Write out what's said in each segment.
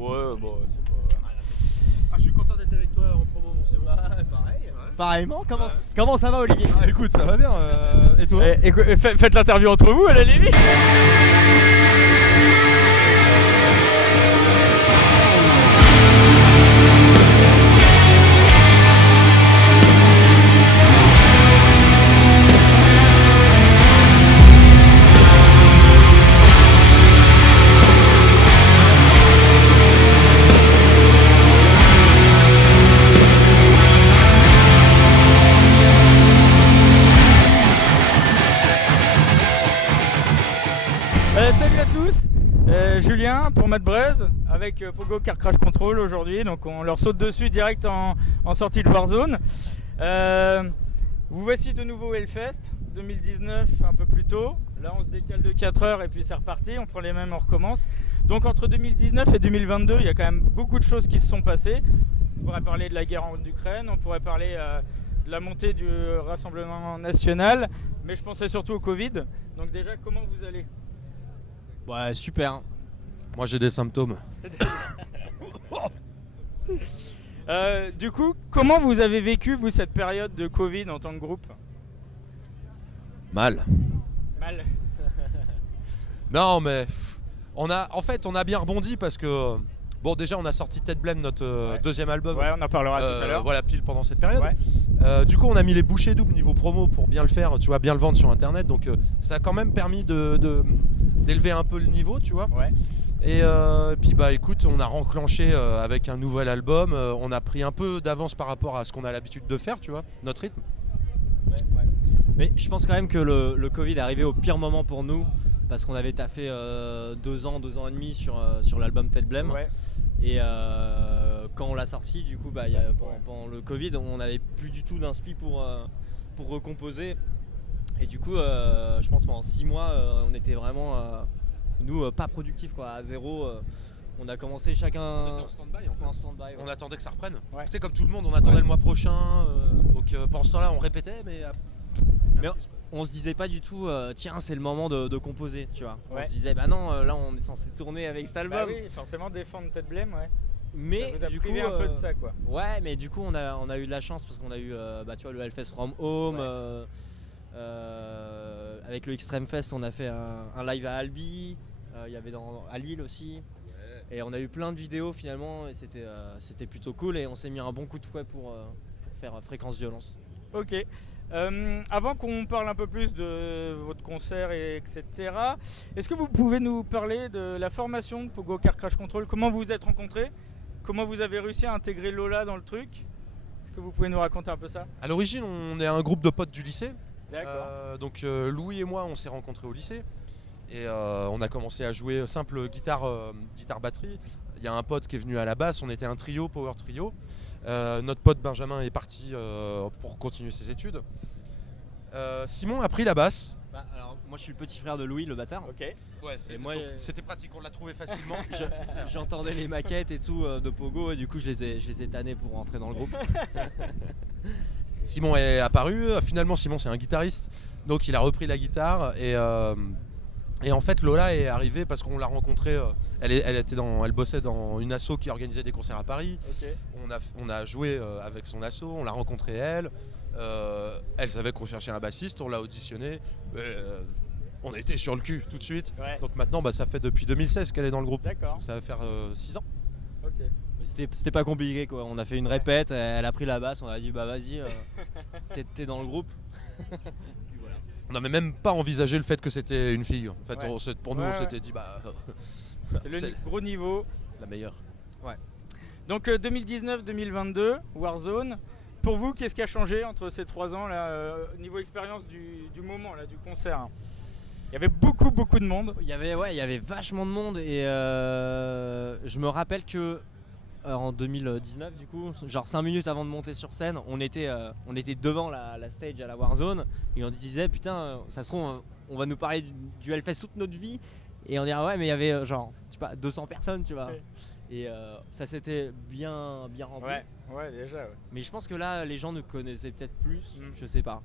Ouais, bon, c'est pas... Je suis content d'être avec toi en promo, mon c'est bon. Pareil. Pareillement, comment ça va, Olivier? Écoute, ça va bien. Et toi? Faites l'interview entre vous à la limite. Salut à tous, Julien pour Matt Braise avec Pogo Car Crash Control aujourd'hui, donc on leur saute dessus direct en sortie de Warzone. Vous voici de nouveau au Hellfest 2019 un peu plus tôt, là on se décale de 4 heures et puis c'est reparti, on prend les mêmes, on recommence. Donc entre 2019 et 2022 il y a quand même beaucoup de choses qui se sont passées. On pourrait parler de la guerre en Ukraine, on pourrait parler de la montée du Rassemblement National, mais je pensais surtout au Covid. Donc déjà comment vous allez ? Ouais, super. Moi j'ai des symptômes. Du coup, comment vous avez vécu vous cette période de Covid en tant que groupe ? Mal. Non mais on a bien rebondi parce que bon déjà on a sorti Ted Blame notre deuxième album. Ouais, on en parlera tout à l'heure. Voilà, pile pendant cette période. Ouais. Du coup on a mis les bouchées doubles niveau promo pour bien le faire, tu vois, bien le vendre sur internet. Donc ça a quand même permis d'élever un peu le niveau, tu vois. Ouais. Et puis bah écoute, on a renclenché avec un nouvel album. On a pris un peu d'avance par rapport à ce qu'on a l'habitude de faire, tu vois, notre rythme. Ouais. Mais je pense quand même que le Covid est arrivé au pire moment pour nous parce qu'on avait taffé 2 ans et demi sur l'album Ted Blame. Ouais. Et quand on l'a sorti, du coup, pendant le Covid, on n'avait plus du tout d'inspi pour recomposer. Et du coup, je pense pendant 6 mois, on était vraiment, pas productifs, quoi, à zéro. On a commencé chacun. On était en stand-by en fait. En stand-by, ouais. On attendait que ça reprenne. Ouais. Tu sais, comme tout le monde, on attendait le mois prochain. Donc pendant ce temps-là, on répétait, mais. On se disait pas du tout, tiens, c'est le moment de composer, tu vois. Ouais. On se disait, bah non, là, on est censé tourner avec cet album. Bah oui, forcément défendre Ted Blame, ouais. Mais ça vous a du privé coup, un peu de ça, quoi. Ouais, mais du coup, on a eu de la chance parce qu'on a eu, tu vois, le Hellfest From Home. Ouais. Avec le Extreme Fest, on a fait un live à Albi. Il y avait à Lille aussi. Et on a eu plein de vidéos finalement. Et c'était plutôt cool. Et on s'est mis un bon coup de fouet pour faire Fréquence Violence. Ok. Avant qu'on parle un peu plus de votre concert, etc., est-ce que vous pouvez nous parler de la formation de Pogo Car Crash Control ? Comment vous vous êtes rencontrés ? Comment vous avez réussi à intégrer Lola dans le truc ? Est-ce que vous pouvez nous raconter un peu ça ? À l'origine, on est un groupe de potes du lycée. D'accord. Donc Louis et moi, on s'est rencontrés au lycée. Et on a commencé à jouer simple guitare-batterie. Il y a un pote qui est venu à la basse, on était un trio, power trio. Notre pote Benjamin est parti pour continuer ses études. Simon a pris la basse. Alors, moi je suis le petit frère de Louis, le batteur. Ok. Ouais, moi, c'était pratique, on l'a trouvé facilement. J'entendais les maquettes et tout de Pogo et du coup je les ai tannés pour rentrer dans le groupe. Simon est apparu, finalement Simon c'est un guitariste, donc il a repris la guitare et en fait Lola est arrivée parce qu'on l'a rencontrée, elle bossait dans une asso qui organisait des concerts à Paris. Ok. On a joué avec son asso, on l'a rencontrée elle savait qu'on cherchait un bassiste, on l'a auditionné, on était sur le cul tout de suite. Ouais. Donc maintenant ça fait depuis 2016 qu'elle est dans le groupe, D'accord. donc ça va faire 6 ans. Ok. C'était pas compliqué quoi, on a fait une répète, elle a pris la basse, on a dit bah vas-y, t'es dans le groupe. Puis voilà. On n'avait même pas envisagé le fait que c'était une fille. En fait, Ouais. pour nous, Ouais, on ouais. s'était dit bah C'est c'est gros niveau. la meilleure. Donc 2019-2022, Warzone. Pour vous, qu'est-ce qui a changé entre ces 3 ans là, niveau expérience du moment, là, du concert ? Il y avait beaucoup de monde. Il y avait vachement de monde et je me rappelle que en 2019 du coup, genre 5 minutes avant de monter sur scène, on était devant la stage à la Warzone et on disait putain, ça se trouve on va nous parler du Hellfest toute notre vie Et on dirait ouais mais il y avait genre je sais pas 200 personnes tu vois. Ouais. Et ça s'était bien rempli. Ouais, déjà. Ouais. Mais je pense que là les gens ne connaissaient peut-être plus, je sais pas.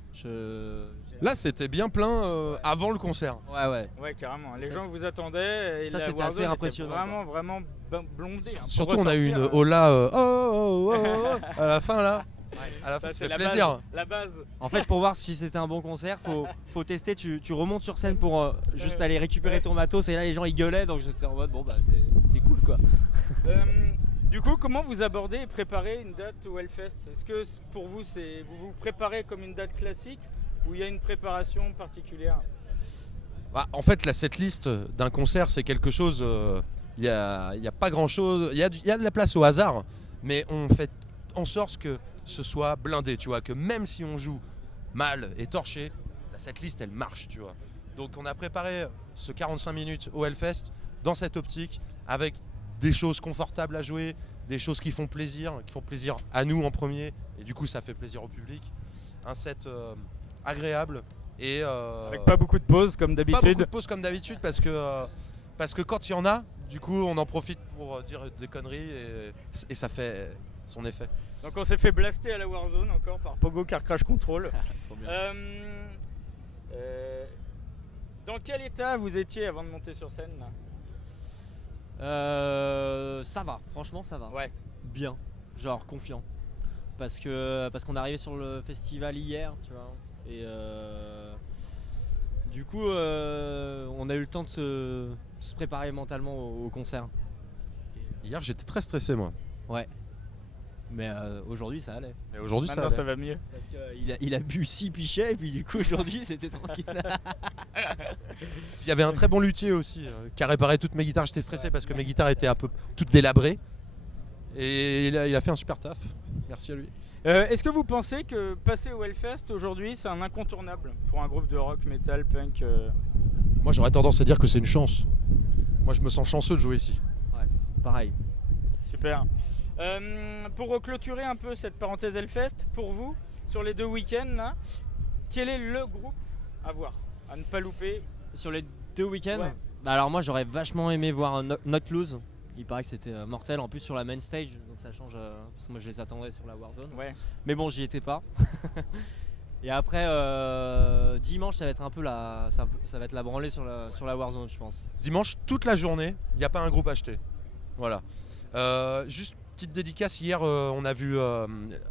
Là, c'était bien plein avant le concert. Ouais. Ouais, carrément. Les Ça, gens vous attendaient. Et ça, la c'était Warzone assez impressionnant, était vraiment blondée. Surtout, on a eu une hola à la fin là. À la fin, ça c'est fait la plaisir. base, la base. En fait, pour voir si c'était un bon concert, faut tester. Tu remontes sur scène pour juste aller récupérer ton matos. Et là, les gens ils gueulaient. Donc j'étais en mode bon bah c'est cool quoi. Du coup, comment vous abordez et préparez une date au Hellfest? Est-ce que pour vous, vous préparez comme une date classique ou il y a une préparation particulière? Bah, en fait, la setlist d'un concert, c'est quelque chose. Il y a pas grand chose. Il y a de la place au hasard, mais on fait en sorte que ce soit blindé, tu vois, que même si on joue mal et torché, la setlist elle marche, tu vois. Donc on a préparé ce 45 minutes au Hellfest dans cette optique avec des choses confortables à jouer, des choses qui font plaisir à nous en premier et du coup ça fait plaisir au public. Un set agréable et avec pas beaucoup de pauses comme d'habitude. Pas beaucoup de pauses comme d'habitude parce que quand il y en a, du coup on en profite pour dire des conneries et ça fait son effet. Donc on s'est fait blaster à la Warzone encore par Pogo Car Crash Control. Trop bien. Dans quel état vous étiez avant de monter sur scène là? Ça va, franchement ça va. Ouais. Bien, genre confiant. Parce qu'on est arrivé sur le festival hier, tu vois. Et du coup, on a eu le temps de se préparer mentalement au concert. Hier j'étais très stressé moi. Ouais. Mais aujourd'hui ça allait. Mais aujourd'hui Maintenant ça va mieux. Parce qu'il a bu 6 pichets et puis du coup aujourd'hui c'était tranquille. Il y avait un très bon luthier aussi qui a réparé toutes mes guitares. J'étais stressé parce que mes guitares étaient un peu toutes délabrées. Et il a fait un super taf. Merci à lui. Est-ce que vous pensez que passer au Hellfest aujourd'hui c'est un incontournable pour un groupe de rock, metal, punk Moi j'aurais tendance à dire que c'est une chance. Moi je me sens chanceux de jouer ici. Ouais, pareil. Super. Pour clôturer un peu cette parenthèse Hellfest, pour vous, sur les 2 week-ends là, quel est le groupe à voir, à ne pas louper? Sur les 2 week-ends, Ouais. Bah alors moi j'aurais vachement aimé voir Not Lose. Il paraît que c'était mortel en plus sur la main stage, donc ça change parce que moi je les attendais sur la Warzone. Ouais. Mais bon, j'y étais pas. Et après dimanche ça va être un peu ça va être la branlée sur la Warzone je pense. Dimanche toute la journée, il n'y a pas un groupe acheté. Voilà. Juste petite dédicace, hier on a vu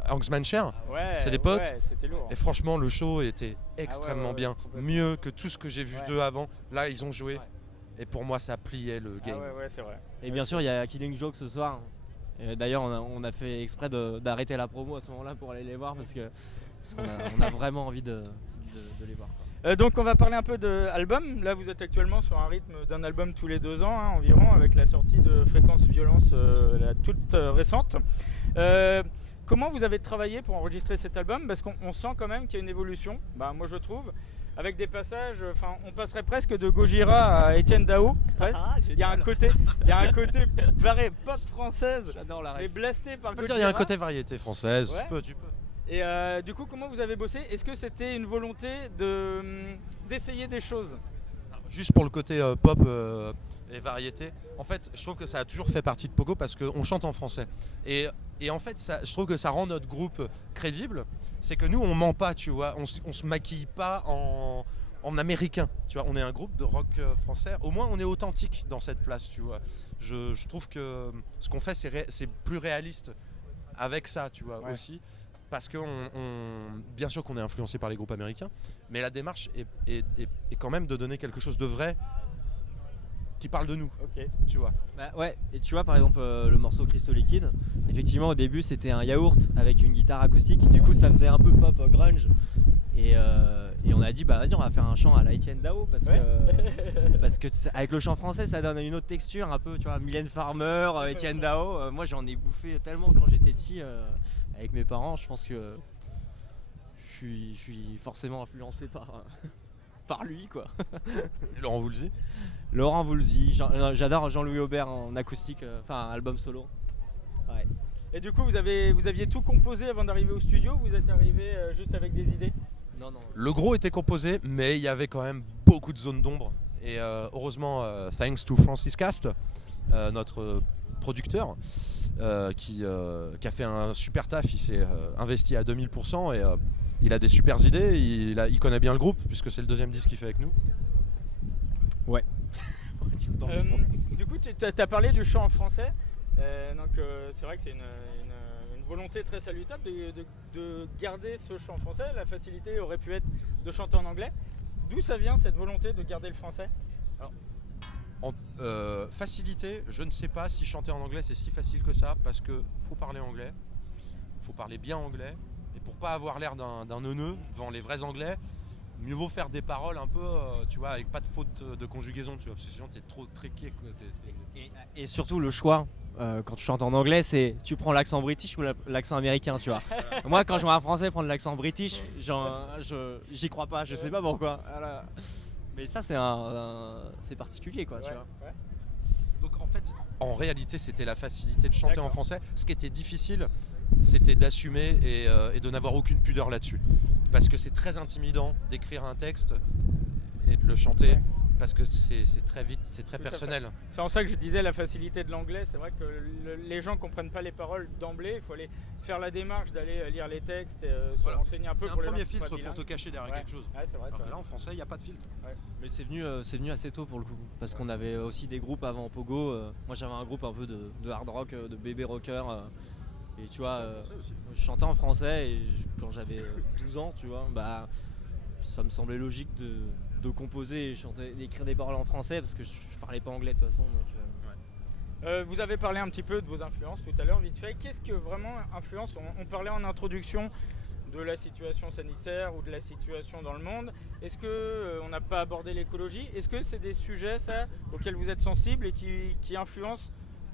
Angstmanshare. Ouais, C'est des potes. Ouais, c'était lourd. Et franchement le show était extrêmement ouais, bien. complètement. Mieux que tout ce que j'ai vu Ouais. d'eux avant. Là ils ont joué. Ouais. Et pour moi ça pliait le game. Ouais, c'est vrai. Et bien sûr il y a Killing Joke ce soir. Et d'ailleurs on a fait exprès d'arrêter la promo à ce moment-là pour aller les voir parce qu'on a vraiment envie de les voir. Donc on va parler un peu d'album. Là vous êtes actuellement sur un rythme d'un album tous les 2 ans environ, avec la sortie de Fréquence Violence la toute récente. Comment vous avez travaillé pour enregistrer cet album? Parce qu'on sent quand même qu'il y a une évolution, moi je trouve, avec des passages, on passerait presque de Gojira à Etienne Dao, presque. Il y a un côté varié pop française, J'adore la mais ref. blasté par Tu peux dire, Gojira. il y a un côté variété française. Ouais. Tu peux. Et du coup, comment vous avez bossé? Est-ce que c'était une volonté d'essayer des choses? Juste pour le côté pop et variété, en fait, je trouve que ça a toujours fait partie de Pogo parce qu'on chante en français. Et en fait, je trouve que ça rend notre groupe crédible. C'est que nous, on ment pas, tu vois. On se maquille pas en américain. Tu vois, on est un groupe de rock français. Au moins, on est authentique dans cette place, tu vois. Je trouve que ce qu'on fait, c'est plus réaliste avec ça, tu vois, Ouais. aussi. Parce que bien sûr qu'on est influencé par les groupes américains, mais la démarche est quand même de donner quelque chose de vrai qui parle de nous, Ok. tu vois. Bah ouais, et tu vois par exemple le morceau Crystal Liquide, effectivement au début c'était un yaourt avec une guitare acoustique, du coup ça faisait un peu pop grunge. Et on a dit bah vas-y on va faire un chant à la Etienne Dao parce que avec le chant français ça donne une autre texture un peu, tu vois, Mylène Farmer, Etienne Dao, moi j'en ai bouffé tellement quand j'étais petit avec mes parents, je pense que je suis forcément influencé par lui quoi. Et Laurent Voulzy. Laurent Voulzy, j'adore Jean-Louis Aubert en acoustique, enfin album solo. Ouais. Et du coup, vous aviez tout composé avant d'arriver au studio? Vous êtes arrivé juste avec des idées? Non. Le gros était composé, mais il y avait quand même beaucoup de zones d'ombre Et heureusement, thanks to Francis Cast, notre producteur, qui a fait un super taf. Il s'est investi à 2000% et il a des super idées. Il connaît bien le groupe puisque c'est le deuxième disque qu'il fait avec nous. Ouais. Du coup, tu as parlé du chant en français. C'est vrai que c'est une volonté très salutaire de garder ce chant français. La facilité aurait pu être de chanter en anglais. D'où ça vient cette volonté de garder le français? Facilité, je ne sais pas si chanter en anglais c'est si facile que ça, parce que faut parler anglais, faut parler bien anglais, et pour pas avoir l'air d'un neuneu devant les vrais anglais, mieux vaut faire des paroles un peu, tu vois, avec pas de faute de conjugaison, tu vois, parce que sinon t'es trop triqué. Et surtout le choix. Quand tu chantes en anglais, c'est tu prends l'accent british ou l'accent américain, tu vois. Moi, quand je vois un français prendre l'accent british, j'y crois pas, je sais pas pourquoi. Voilà. Mais ça, c'est particulier, quoi, tu vois. Ouais. Donc en fait, en réalité, c'était la facilité de chanter en français. Ce qui était difficile, c'était d'assumer et de n'avoir aucune pudeur là-dessus. Parce que c'est très intimidant d'écrire un texte et de le chanter. Ouais. Parce que c'est très vite, c'est très personnel. C'est en ça que je disais la facilité de l'anglais. C'est vrai que les gens ne comprennent pas les paroles d'emblée. Il faut aller faire la démarche d'aller lire les textes et se renseigner un peu. C'est un premier filtre pour te cacher derrière quelque chose. Ouais, c'est vrai, alors que là en français, il n'y a pas de filtre. Ouais. Mais c'est venu assez tôt pour le coup. Parce qu'on avait aussi des groupes avant Pogo. Moi j'avais un groupe un peu de hard rock, de bébé rocker. Et tu vois, je chantais en français et quand j'avais 12 ans, tu vois, bah, ça me semblait logique de composer et chanter, d'écrire des paroles en français parce que je parlais pas anglais de toute façon. Donc, vous avez parlé un petit peu de vos influences tout à l'heure, vite fait. Qu'est-ce que vraiment influence? On parlait en introduction de la situation sanitaire ou de la situation dans le monde. Est-ce qu'on n'a pas abordé l'écologie? Est-ce que c'est des sujets auxquels vous êtes sensibles et qui influencent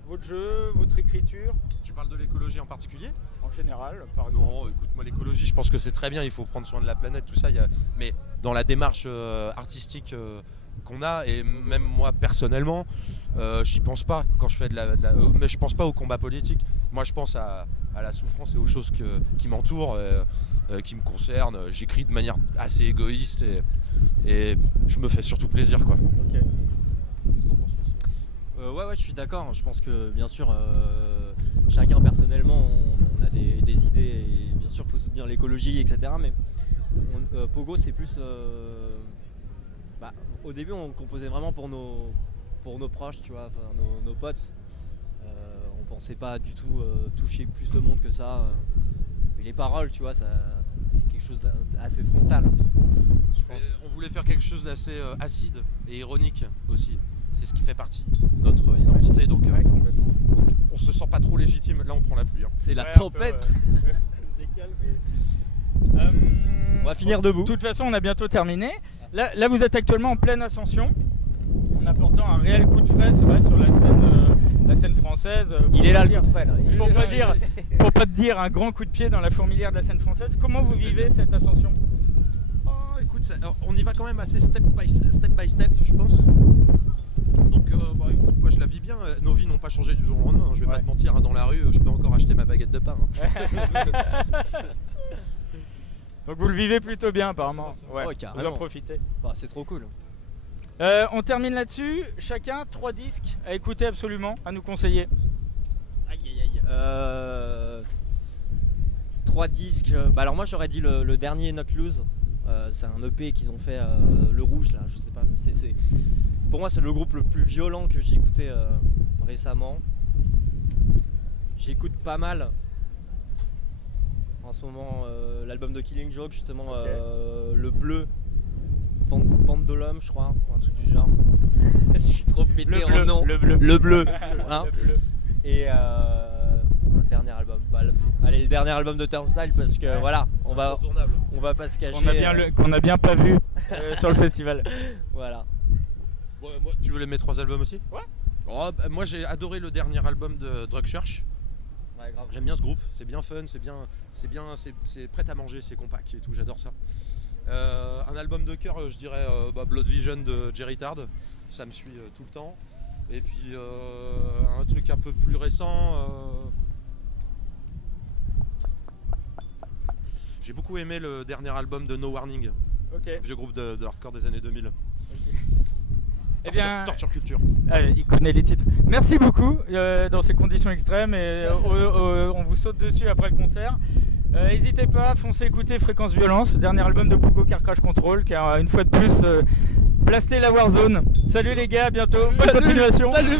votre jeu, votre écriture? Tu parles de l'écologie en particulier? En général, par exemple. Non, écoute, moi l'écologie, je pense que c'est très bien, il faut prendre soin de la planète, tout ça. Mais dans la démarche artistique qu'on a, et même moi personnellement, j'y pense pas quand je fais mais je pense pas au combat politique. Moi je pense à la souffrance et aux choses qui m'entourent, qui me concernent. J'écris de manière assez égoïste et je me fais surtout plaisir, quoi. Ok. Qu'est-ce que t'en penses? Ouais, je suis d'accord. Je pense que bien sûr, chacun personnellement, on a des idées et bien sûr, il faut soutenir l'écologie, etc. Mais Pogo, c'est plus. Au début, on composait vraiment pour nos proches, tu vois, nos potes. On pensait pas du tout toucher plus de monde que ça. Et les paroles, tu vois, c'est quelque chose d'assez frontal, je pense. On voulait faire quelque chose d'assez acide et ironique aussi. C'est ce qui fait partie de notre identité, donc on se sent pas trop légitime. Là on prend la pluie. Hein. C'est la tempête. On se décale, mais... on va finir debout. De toute façon on a bientôt terminé. Là vous êtes actuellement en pleine ascension, en apportant un réel coup de frais, c'est vrai, sur la scène française. Il est là le coup de frais là. Pour pas te dire un grand coup de pied dans la fourmilière de la scène française. Comment vous vivez cette ascension? Écoute, on y va quand même assez step by step, je pense. Donc écoute, moi je la vis bien, nos vies n'ont pas changé du jour au lendemain, je vais pas te mentir, dans la rue je peux encore acheter ma baguette de pain. Donc vous le vivez plutôt bien apparemment, ouais, vous en profitez. C'est trop cool. On termine là-dessus, chacun 3 disques à écouter absolument, à nous conseiller. Aïe. 3 disques, alors moi j'aurais dit le dernier Not Lose, c'est un EP qu'ils ont fait, le rouge là, je sais pas, mais pour moi c'est le groupe le plus violent que j'ai écouté récemment. J'écoute pas mal en ce moment l'album de Killing Joke justement, le bleu, Pendulum je crois, un truc du genre. Je suis trop pété en nom. Le bleu. Hein. Le bleu. Et un dernier album. Allez, le dernier album de Turnstile parce que voilà, on va pas se cacher. Qu'on a bien pas vu sur le festival. Voilà. Ouais, moi, tu voulais mes 3 albums aussi? Ouais. Moi j'ai adoré le dernier album de Drug Church. Ouais, grave. J'aime bien ce groupe, c'est bien fun, c'est prêt à manger, c'est compact et tout, j'adore ça. Un album de cœur, je dirais Blood Vision de Jerry Tard, ça me suit tout le temps. Et puis un truc un peu plus récent, j'ai beaucoup aimé le dernier album de No Warning, vieux groupe de hardcore des années 2000. Eh bien, Torture Culture. il connaît les titres. Merci beaucoup dans ces conditions extrêmes et on vous saute dessus après le concert. N'hésitez pas, foncez écouter Fréquence Violence, le dernier album de Pogo Car Crash Control qui a une fois de plus blasté la Warzone. Salut les gars, à bientôt, bonne continuation. Salut.